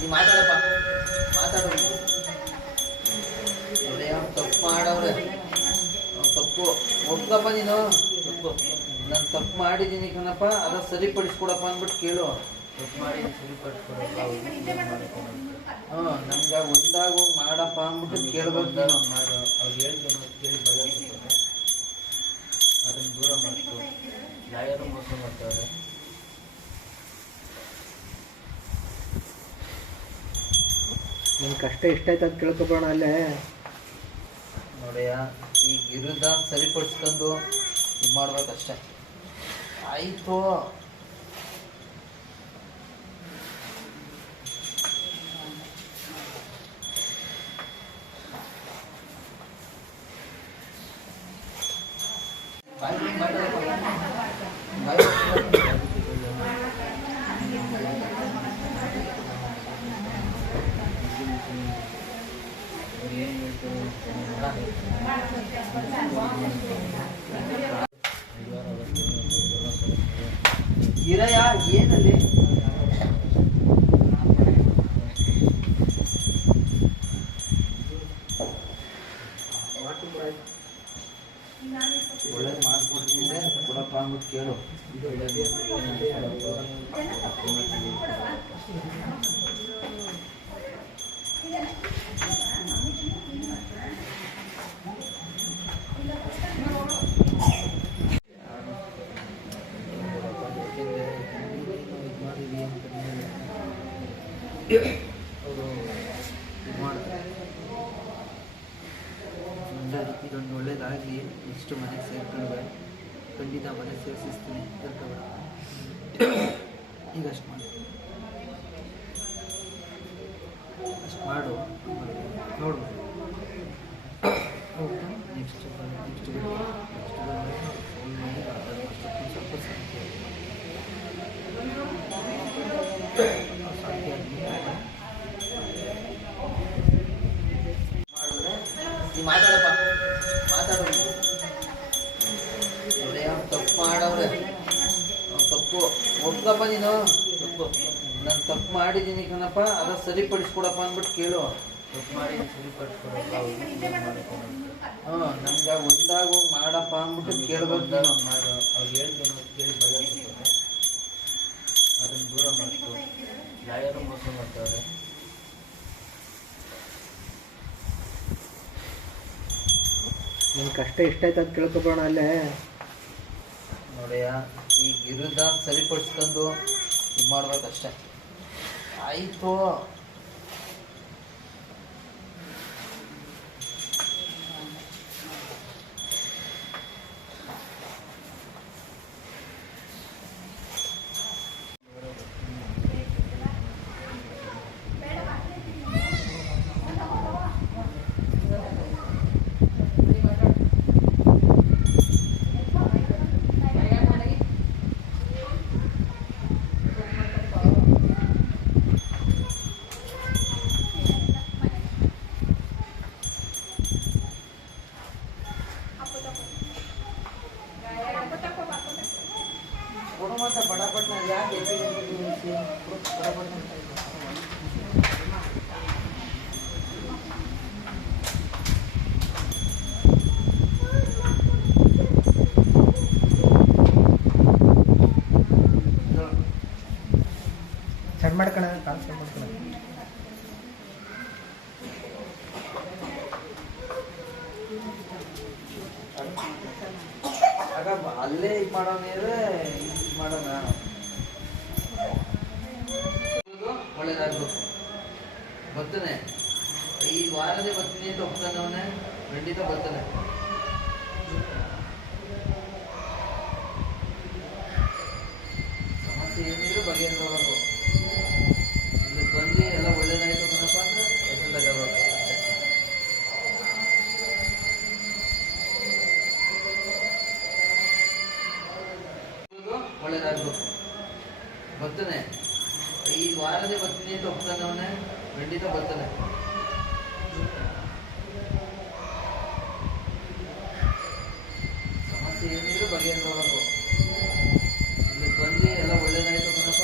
ನೀ ಮಾತಾಡಪ್ಪ. ಮಾತಾಡೋ. ತಪ್ಪು ಮಾಡವ್ರೆ. ತಪ್ಪು. ಒಪ್ಕಪ್ಪ ನೀನು. ತಪ್ಪು. ನಾನು ತಪ್ಪು ಮಾಡಿದ್ದೀನಿ ಕಣಪ್ಪ. ಅದ ಸರಿಪಡಿಸ್ಕೊಡಪ್ಪ ಅಂದ್ಬಿಟ್ಟು ಕೇಳು. ತಪ್ಪು ಮಾಡಿ ಸರಿಪಡಿಸ್ಕೊಡಪ್ಪ ಹ್ಞೂ ನಮ್ಗೆ ಒಂದಾಗ ಹೋಗಿ ಮಾಡಪ್ಪ ಅಂದ್ಬಿಟ್ಟು ಕೇಳ್ಬೇಕು ನಾನು. ಮಾಡು. ಅವ್ರು ಹೇಳಿದ್ರು ಕೇಳಿ ಬಗೆಹರಿಸ್ತಾರೆ ಅದನ್ನ ದೂರ ಮಾಡಿಸ್ಕೊ ಯಾರ್ಯಾರು ಮೋಸ ಮಾಡ್ತಾರೆ ನಿನ್ ಕಷ್ಟ ಎಷ್ಟಾಯ್ತು ಅಂತ ಕೇಳ್ಕೊಬೋಣ ಅಲ್ಲೇ. ನೋಡಿಯ ಈಗ ಇರುದ ಸರಿಪಡಿಸ್ಕೊಂಡು ಇದು ಮಾಡ್ಬೇಕಷ್ಟೆ. ಆಯಿತು. ಇರಯ್ಯ ಏನಲ್ಲಿ ಒಳ್ಳೇದು ಮಾಡ್ಕೊಡ್ತಿದ್ದೆ ಕೊಡಪ್ಪ ಅಂದ್ಬಿಟ್ಟು ಕೇಳು ಅವರು ಇದು ಮುಂದೆ ಇದೊಂದು ಒಳ್ಳೇದಾಗಲಿ. ನೆಕ್ಸ್ಟ್ ಮನೆಗೆ ಸೇರ್ಕೊಂಡ್ರೆ ಖಂಡಿತ ಮನೆ ಸೇರಿಸ್ತೀನಿ ಈಗ ಅಷ್ಟು ಮಾಡಿ. ಅಷ್ಟು ಮಾಡು. ನೋಡು. ತಪ್ಪು. ಒಪ್ಕಪ್ಪ ನೀನು ತಪ್ಪು. ನಾನು ತಪ್ಪು ಮಾಡಿದ್ದೀನಿ ಕಣಪ್ಪ ಅದ ಸರಿಪಡಿಸ್ಕೊಡಪ್ಪ ಅಂದ್ಬಿಟ್ಟು ಕೇಳು. ತಪ್ಪು ಮಾಡಿ ಸರಿಪಡಿಸ್ಕೊಡಪ್ಪ ಹ್ಞೂ ನಮ್ಗೆ ಒಂದಾಗ ಹೋಗಿ ಮಾಡಪ್ಪ ಅಂದ್ಬಿಟ್ಟು ಕೇಳ್ಬೇಕು ನಾನು. ಮಾಡು. ಅವ್ರು ಹೇಳಿದ್ರು ಕೇಳಿ ಬಗೆಹರಿಸ್ತಾರೆ ಅದನ್ನ ದೂರ ಮಾಡಿಸ್ಕೊ ಯಾರ್ಯಾರು ಮೋಸ ಮಾಡ್ತಾರೆ ನಿನ್ ಕಷ್ಟ ಎಷ್ಟಾಯ್ತು ಅಂತ ಕೇಳ್ಕೊಬೋಣ ಅಲ್ಲೇ. ನೋಡಯ್ಯ ಈಗ ಇರುದ ಸರಿಪಡಿಸ್ಕೊಂಡು ಇದು ಮಾಡ್ಬೇಕಷ್ಟೆ. ಆಯಿತು. ಸಣ್ಣ ಮಾಡ್ಕೊಳ ಕಾಲ್ ಚೆಂಡ್ ಮಾಡ್ಕೊಳ ಬ- ಅಲ್ಲೇ ಇದು ಮಾಡೋಣ ಇದು ಮಾಡೋಣ. ಒಳ್ಳೇದಾಗ್ಬೇಕು. ಬರ್ತಾನೆ. ಈ ವಾರದೇ ಬರ್ತೀನಿ ಅಂತ ಒಪ್ಕೊಂಡವನೆ, ಖಂಡಿತ ಬರ್ತಾನೆ. ಸಮಸ್ಯೆ ಏನಿದ್ರು ಬಗೆಹರಿಸಬೇಕು ಇಲ್ಲಿ ಬಂದು ಎಲ್ಲ ಒಳ್ಳೇದಾಯ್ತು ಕಣಪ್ಪ ಅಂದ್ರೆ ಹೆಸರು ತಗೋಬೇಕು ಅಷ್ಟೇ. ಒಳ್ಳೇದಾಗ್ಬೇಕು. ಬರ್ತಾನೆ. ಈ ವಾರದೇ ಬರ್ತೀನಿ ಅಂತ ಒಪ್ಕೊಂಡವನೆ ಖಂಡಿತ ಬರ್ತಾನೆ. ಸಮಸ್ಯೆ ಏನಿದ್ರು ಬಗೆಹರಿಸಬೇಕು ಇಲ್ಲಿ ಬಂದು ಎಲ್ಲ ಒಳ್ಳೇದಾಯ್ತು ಕಣಪ್ಪ.